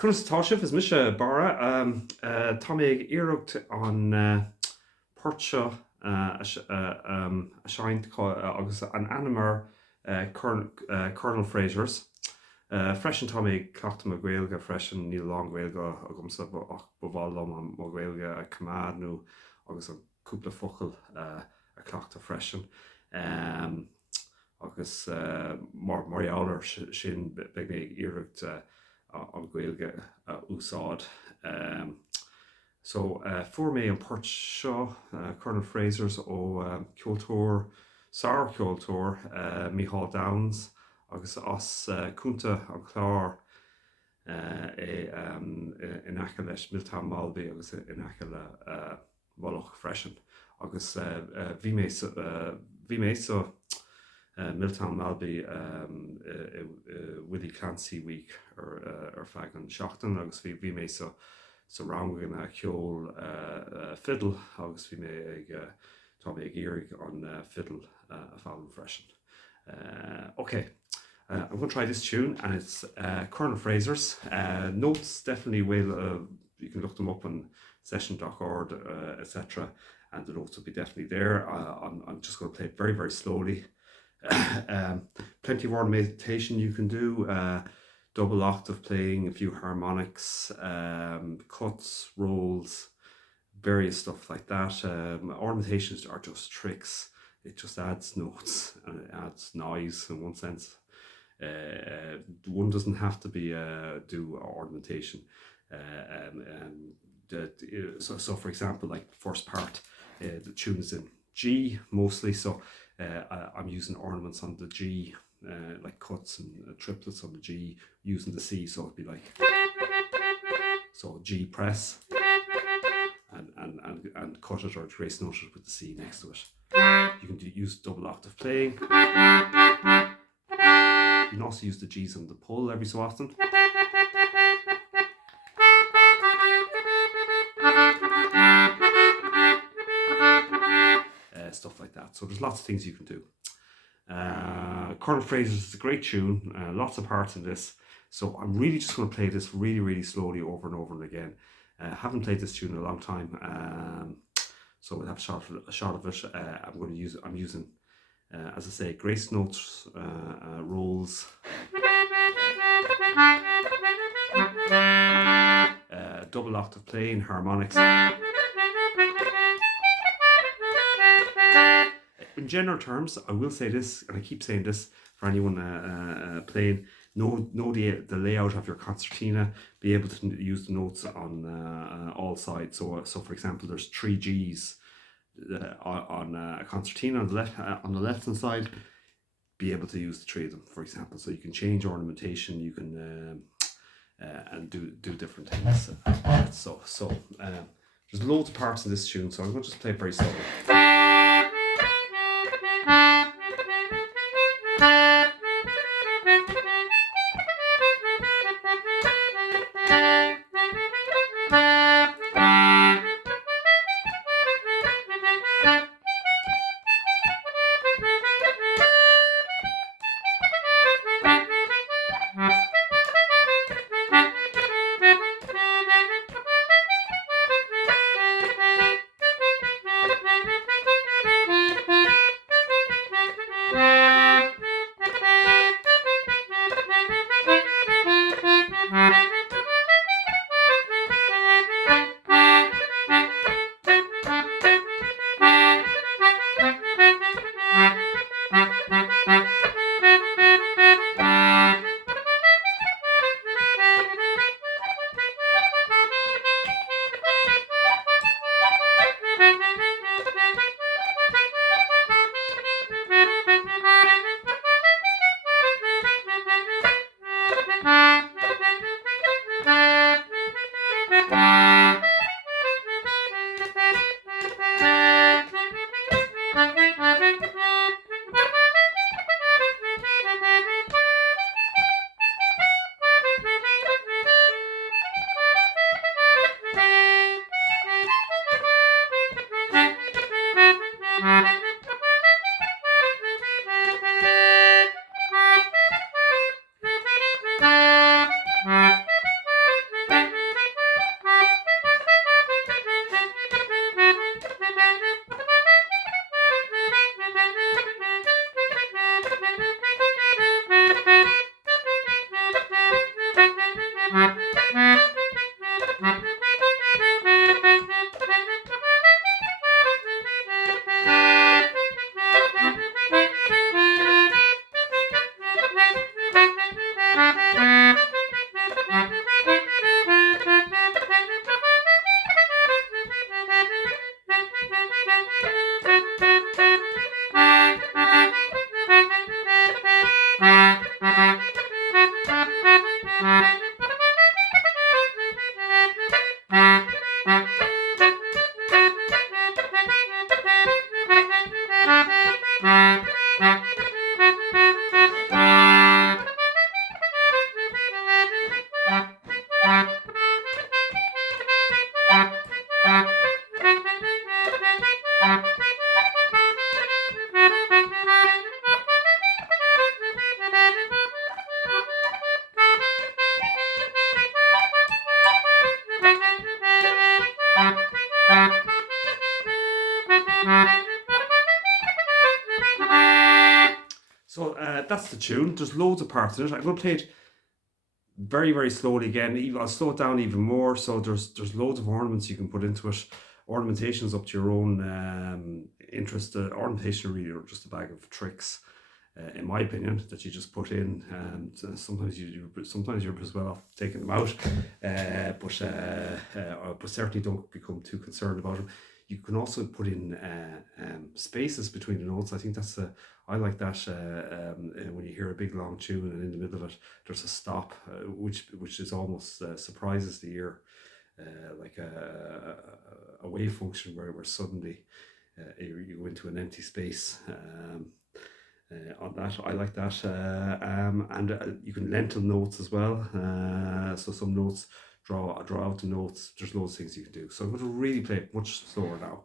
Táisih is mis bara tá ag iirecht an páirt seo a seint agus an animar Colonel Fraziers. Freisin tá ag cleachta a ghilge freisin níl lá ghilge a gomsa ach bhálum an mo ghilge a cumad nó agus an cúpla focail a cleachta freisin. Agus marall sin beag mé ag iirecht an ghilge úsáid. So fuair mé an páirt seo Colonel Fraziers ó ceoltóir Sár ceoltóir Micheál Downs agus as cúnta an chlár in aice leis Milltown Malbay agus in aice le Moloch freisin. Agus bhí mé so Milltown Malbay Willie Clancy Week ar feadh an seachtain agus bhí mé so rangan a ceol fiddle agus bhí mé tá mé ag iarraigh an fiddle a fáil freisin. Okay, I'm going to try this tune and it's Colonel Fraziers. Notes definitely will, you can look them up on session.org, etc. And the notes will be definitely there. I'm just going to play it very, very slowly. Plenty of ornamentation you can do, double octave playing, a few harmonics, cuts, rolls, various stuff like that. Ornamentations are just tricks. It just adds notes and it adds noise in one sense. One doesn't have to be do ornamentation. So for example, like first part, the tune is in G mostly, so I'm using ornaments on the G, like cuts and triplets on the G, using the C, so it'd be like, so G press and cut it or trace note it with the C next to it. You can use double octave playing. You can also use the G's on the pull every so often. Stuff like that. So there's lots of things you can do. Colonel Fraziers is a great tune. Lots of parts in this. So I'm really just going to play this really, really slowly over and over and again. Haven't played this tune in a long time. So we'll have a shot of it. I'm using, as I say, grace notes, rolls, double octave playing, harmonics. In general terms, I will say this, and I keep saying this for anyone playing, know the layout of your concertina, be able to use the notes on all sides. So for example, there's 3 G's on a concertina on the left hand side. Be able to use the 3 of them, for example. So you can change ornamentation, you can and do different things. So there's loads of parts in this tune, so I'm going to just play it very slowly. So that's the tune. There's loads of parts in it. I'm going to play it very, very slowly again. I'll slow it down even more. So there's loads of ornaments you can put into it. Ornamentation is up to your own interest. Ornamentation really are just a bag of tricks, in my opinion, that you just put in. And sometimes you're as well off taking them out, but certainly don't become too concerned about them. You can also put in spaces between the notes. I think I like that when you hear a big long tune and in the middle of it there's a stop, which is almost surprises the ear, like a wave function where suddenly you go into an empty space. On that, I like that, and you can lentil notes as well. So some notes draw out the notes. There's loads of things you can do. So I'm going to really play it much slower now.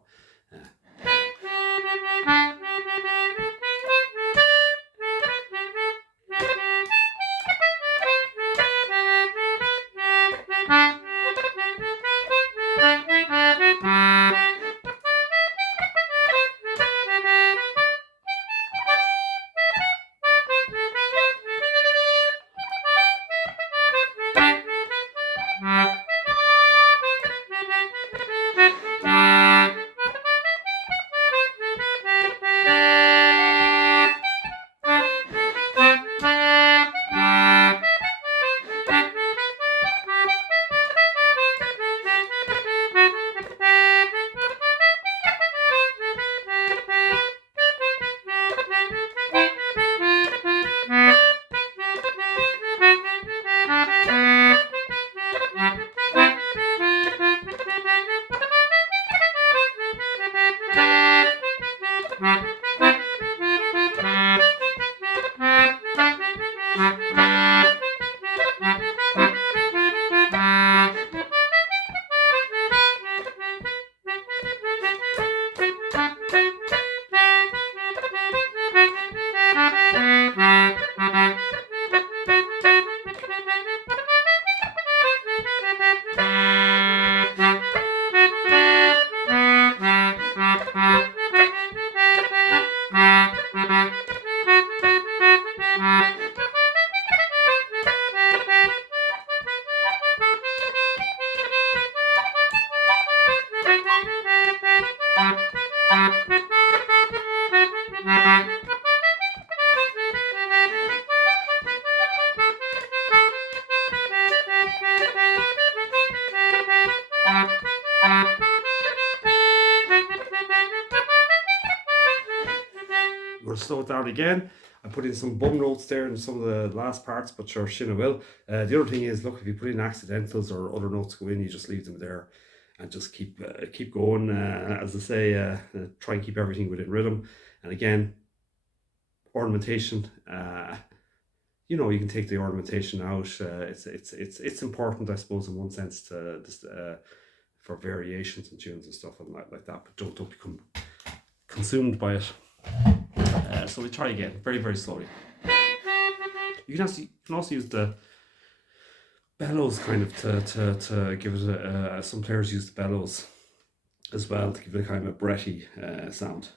We're going to slow it down again. I put in some bum notes there in some of the last parts, but sure, Shinna will. The other thing is, look, if you put in accidentals or other notes go in, you just leave them there and just keep going. As I say, try and keep everything within rhythm. And again, ornamentation. You can take the ornamentation out. It's important, I suppose, in one sense to for variations and tunes and stuff and like that. But don't become consumed by it. So we try again, very, very slowly. You can also use the bellows kind of to give it some players use the bellows as well to give it a kind of a breathy sound.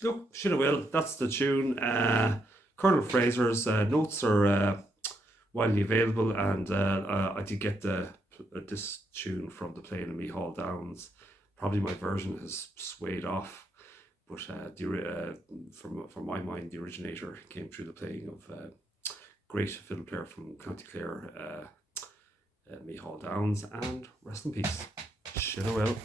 Look, should have will. That's the tune. Colonel Fraser's notes are widely available, and I did get this tune from the playing of Me Hall Downs. Probably my version has swayed off, but from my mind, the originator came through the playing of great fiddle player from County Clare, Me Hall Downs, and rest in peace. Should have will.